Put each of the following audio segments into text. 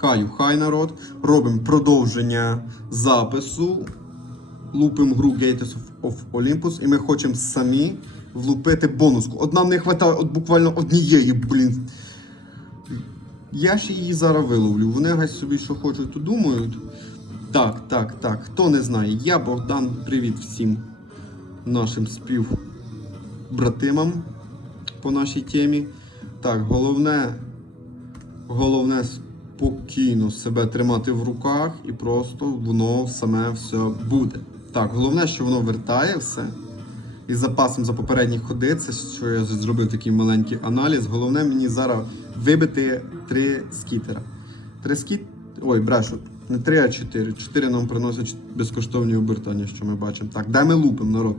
Хаю, хай народ. Робимо продовження запису. Лупимо гру Gates of, Olympus, і ми хочемо самі влупити бонуску. От нам не вистачає от буквально однієї, блін. Я ж її зараз виловлю. Вони гай собі що хочуть, то думають. Так, так, так. Хто не знає, я Богдан. Привіт всім нашим співбратимам по нашій темі. Так, головне, головне спокійно себе тримати в руках і просто воно саме все буде. Так, головне, що воно вертає все. Із запасом за попередні ходи, це що я зробив такий маленький аналіз. Головне мені зараз вибити три скітера. Три скіт. Ой, брешу, не три, а чотири. Чотири нам приносять безкоштовні обертання, що ми бачимо. Так, де ми лупимо, народ?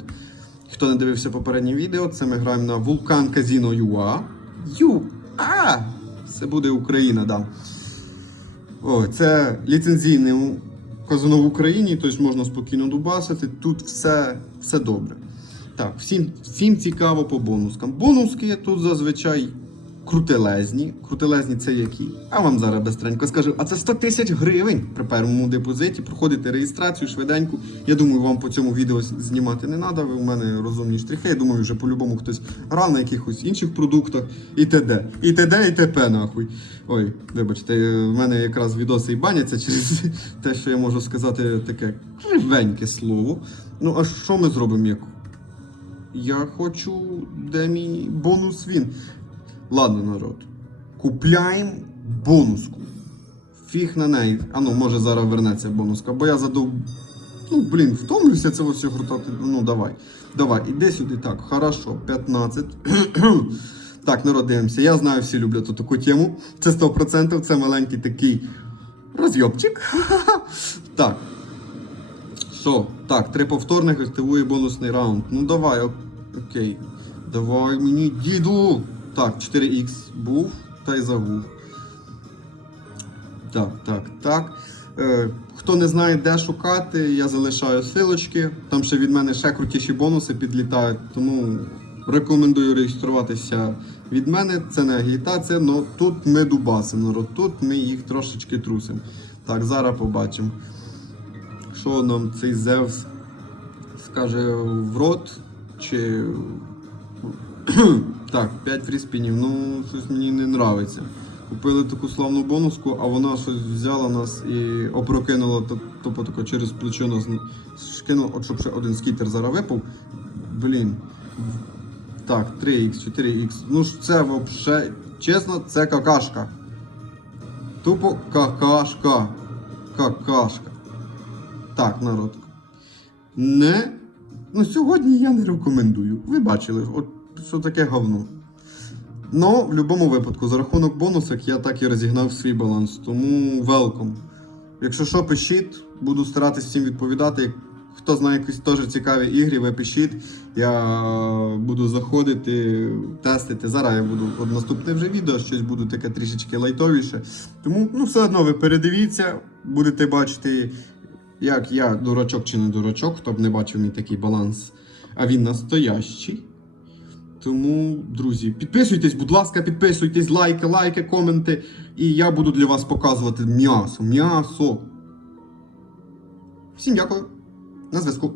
Хто не дивився попереднє відео, це ми граємо на Vulcan Casino UA. UA! Це буде Україна, да. О, це ліцензійне казано в Україні, тобто можна спокійно дубасити. Тут все, все добре. Так, всім, всім цікаво по бонускам. Бонуски тут зазвичай крутелезні. Крутелезні це які? А вам зараз бистренько скажу. А це 100 тисяч гривень при першому депозиті. Проходите реєстрацію швиденько. Я думаю, вам по цьому відео знімати не треба. Ви в мене розумні штрихи. Я думаю, вже по-любому хтось грав на якихось інших продуктах і т.д. І т.д. і т.п. нахуй. Ой, вибачте, в мене якраз відоси і баняться через те, що я можу сказати таке кривеньке слово. Ну, а що ми зробимо? Я хочу, де мій бонус він. Ладно, народ. Купляємо бонуску. Фіг на неї. А ну, може зараз вернеться бонуска, бо я задов. Ну, блін, втомлюся це все гуртати. Ну, давай. Давай, іди сюди. Так, хорошо, 15. так, народ, дивимося. Я знаю, всі люблять таку тему. Це 100%, це маленький такий розйобчик. так. Що? Так, три повторних активує бонусний раунд. Ну давай, ок- окей. Давай мені, діду! Так, 4х був та й загув. Так, так, так. Е, хто не знає, де шукати, я залишаю силочки. Там ще від мене ще крутіші бонуси підлітають, тому рекомендую реєструватися від мене. Це не агітація, але тут ми дубасимо народ, тут ми їх трошечки трусимо. Так, зараз побачимо. Що нам цей Зевс скаже в рот? Чи. Так, 5 фріспінів. Ну, щось мені не нравиться. Купили таку славну бонуску, а вона щось взяла нас і опрокинула то- тупо тако через плечо нас шкинула, от щоб ще один скітер зараз випав. Блін. Так, 3х, 4х. Ну ж це взагалі, чесно, це какашка. Тупо какашка. Какашка. Так, народ. Не. Ну, сьогодні я не рекомендую. Ви бачили, от що таке говно. Ну, в будь-якому випадку, за рахунок бонусок я так і розігнав свій баланс. Тому велком. Якщо що, пишіть, буду старатись всім відповідати. Хто знає якісь теж цікаві ігри, ви пишіть. Я буду заходити, тестити. Зараз я буду от наступне вже відео, щось буду таке трішечки лайтовіше. Тому ну, все одно ви передивіться, будете бачити, як я дурачок чи не дурачок, хто б не бачив мій такий баланс, а він настоящий. Тому, друзі, підписуйтесь, будь ласка, підписуйтесь, лайки, лайки, коменти. І я буду для вас показувати м'ясо. М'ясо. Всім дякую. На зв'язку.